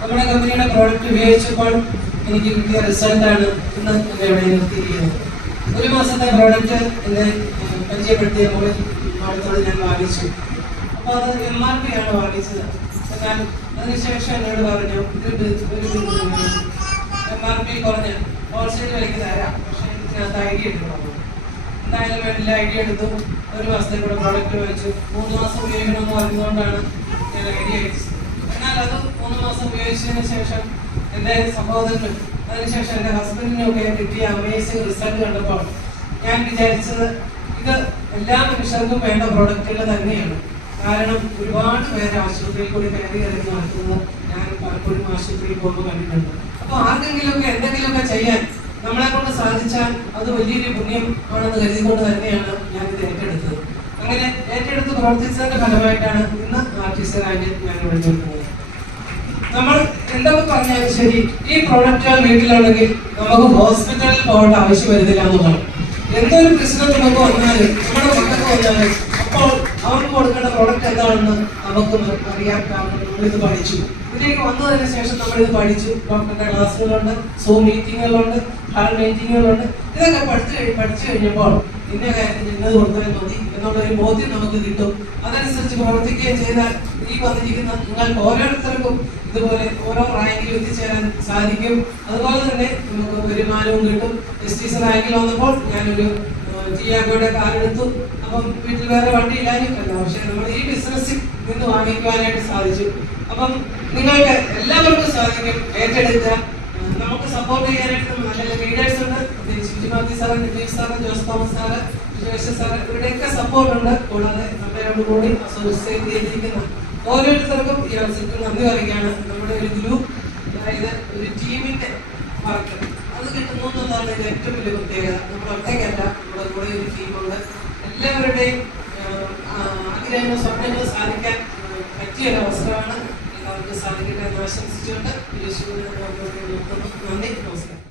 നമ്മുടെ കമ്പനിയുടെ പ്രോഡക്റ്റ് ഉപയോഗിച്ചപ്പോൾ എനിക്ക് കിട്ടിയ റിസൾട്ടാണ് ഇന്ന് എന്നെ ഇവിടെ നിർത്തിയിരിക്കുന്നത്. ഒരു മാസത്തെ പ്രോഡക്റ്റ് എന്നെ പരിചയപ്പെടുത്തിയ അടുത്തോട് ഞാൻ വാങ്ങിച്ചു. അപ്പോൾ അത് MRP ആണ് വാങ്ങിച്ചത്. ഞാൻ അതിനുശേഷം എന്നോട് പറഞ്ഞു MRP കുറഞ്ഞ് ഹോൾസെയിൽ വിലയ്ക്ക് തരാം, പക്ഷേ ഇതിനകത്ത് ഐഡിയ എടുക്കണം. എന്തായാലും വേണ്ടില്ല, ഐഡിയ എടുത്തു. ഒരു മാസത്തേക്കൂടെ പ്രോഡക്റ്റ് വാങ്ങിച്ചു. 3 മാസം ഉപയോഗിക്കണമെന്ന് പറഞ്ഞുകൊണ്ടാണ് ഞാൻ ഐഡിയ അയച്ചത്. എന്നാൽ അത് 3 മാസം ഉപയോഗിച്ചതിന് ശേഷം എൻ്റെ സഹോദരനും അതിനുശേഷം എൻ്റെ ഹസ്ബൻഡിനൊക്കെ കിട്ടിയ അമേസിങ് റിസൾട്ട് കണ്ടപ്പോൾ ഞാൻ വിചാരിച്ചത് ഇത് എല്ലാ മനുഷ്യർക്കും വേണ്ട പ്രോഡക്റ്റുകൾ തന്നെയാണ്. കാരണം ഒരുപാട് പേര് ആശുപത്രിയിൽ കൂടി കയറി ഇറങ്ങി നടക്കുന്നത് ഞാൻ പലപ്പോഴും ആശുപത്രിയിൽ പോകുമ്പോൾ കണ്ടിട്ടുണ്ട്. അപ്പോൾ ആർക്കെങ്കിലുമൊക്കെ എന്തെങ്കിലുമൊക്കെ ചെയ്യാൻ നമ്മളെ കൊണ്ട് സാധിച്ചാൽ അത് വലിയൊരു പുണ്യം ആണെന്ന് കരുതിക്കൊണ്ട് തന്നെയാണ് ഞാനിത് ഏറ്റെടുത്തത്. അങ്ങനെ ഏറ്റെടുത്ത് പ്രവർത്തിച്ചതിന്റെ ഫലമായിട്ടാണ് ഇന്ന് ആർട്ടിസ്റ്റായിട്ട് ഞാൻ ഇവിടെ നിൽക്കുന്നത്. നമ്മൾ എന്തൊക്കെ പറഞ്ഞാലും ശരി, ഈ പ്രോഡക്റ്റുകൾ വീട്ടിലുണ്ടെങ്കിൽ നമുക്ക് ഹോസ്പിറ്റലിൽ പോകേണ്ട ആവശ്യം വരുന്നില്ല എന്നുള്ളതാണ്. എന്തൊരു പ്രശ്നം നമുക്ക് വന്നാലും നമ്മുടെ മക്കൾക്ക് വന്നാലും അപ്പോൾ അവർക്ക് കൊടുക്കേണ്ട പ്രോഡക്റ്റ് എന്താണെന്ന് നമുക്ക് അറിയാൻ നമ്മളിത് പഠിച്ചു. ഇതിലേക്ക് വന്നതിന് ശേഷം നമ്മളിത് പഠിച്ചു. ഡോക്ടറുടെ ക്ലാസ്സുകളുണ്ട്, സൂം മീറ്റിങ്ങുകളുണ്ട്, ഹാൾ മീറ്റിങ്ങുകളുണ്ട്. ഇതൊക്കെ പഠിച്ചു കഴിഞ്ഞപ്പോൾ ഇന്ന കാര്യത്തിൽ ഇന്നത് കൊടുത്താൽ മതി എന്നുള്ളൊരു ബോധ്യം നമുക്ക് കിട്ടും. അതനുസരിച്ച് പ്രവർത്തിക്കുകയും ചെയ്താൽ ഈ വന്നിരിക്കുന്ന നിങ്ങൾക്ക് ഓരോരുത്തർക്കും ഇതുപോലെ ഓരോ റാങ്കിൽ എത്തിച്ചേരാൻ സാധിക്കും. അതുപോലെ തന്നെ നമുക്ക് വരുമാനവും കിട്ടും. STC റാങ്കിൽ വന്നപ്പോൾ ഞാനൊരു ടിയാഗോയുടെ കാർ എടുത്തു. അപ്പം വീട്ടിൽ വേറെ വണ്ടി ഇല്ലാഞ്ഞിട്ടല്ല, പക്ഷെ നമ്മൾ ഈ ബിസിനസ്സിൽ നിന്ന് വാങ്ങിക്കുവാനായിട്ട് സാധിച്ചു. അപ്പം നിങ്ങൾക്ക് എല്ലാവർക്കും സാധിക്കും, ഏറ്റെടുക്കുക. നമുക്ക് സപ്പോർട്ട് ചെയ്യാനായിട്ട് നല്ല ലീഡേഴ്സ് ഉണ്ട്. Shivajimathi sir, Nitish sir, Jose Thomas sir, Josh sir, ഇവരുടെയൊക്കെ സപ്പോർട്ട് ഉണ്ട്. കൂടാതെ നമ്മളോട് കൂടി അസോസിയേറ്റ് ചെയ്തിരിക്കുന്ന ഓരോരുത്തർക്കും ഈ അവസരത്തിൽ നന്ദി പറയുകയാണ്. നമ്മുടെ ഒരു ഗ്രൂപ്പ്, അതായത് ഒരു ടീമിന്റെ വർക്ക് അത് കിട്ടുന്നു എന്നുള്ളതാണ് ഇത് ഏറ്റവും വലിയ പ്രത്യേകത. നമ്മൾ ഒറ്റയ്ക്കല്ല, നമ്മുടെ കൂടെ ഒരു ടീമുണ്ട്. എല്ലാവരുടെയും ആഗ്രഹങ്ങൾ, സ്വപ്നങ്ങൾ സാധിക്കാൻ പറ്റിയൊരു അവസരമാണ്. എല്ലാവർക്കും സാധിക്കട്ടെ എന്ന് ആശംസിച്ചുകൊണ്ട് യേശുവിനെ നന്ദി, നമസ്കാരം.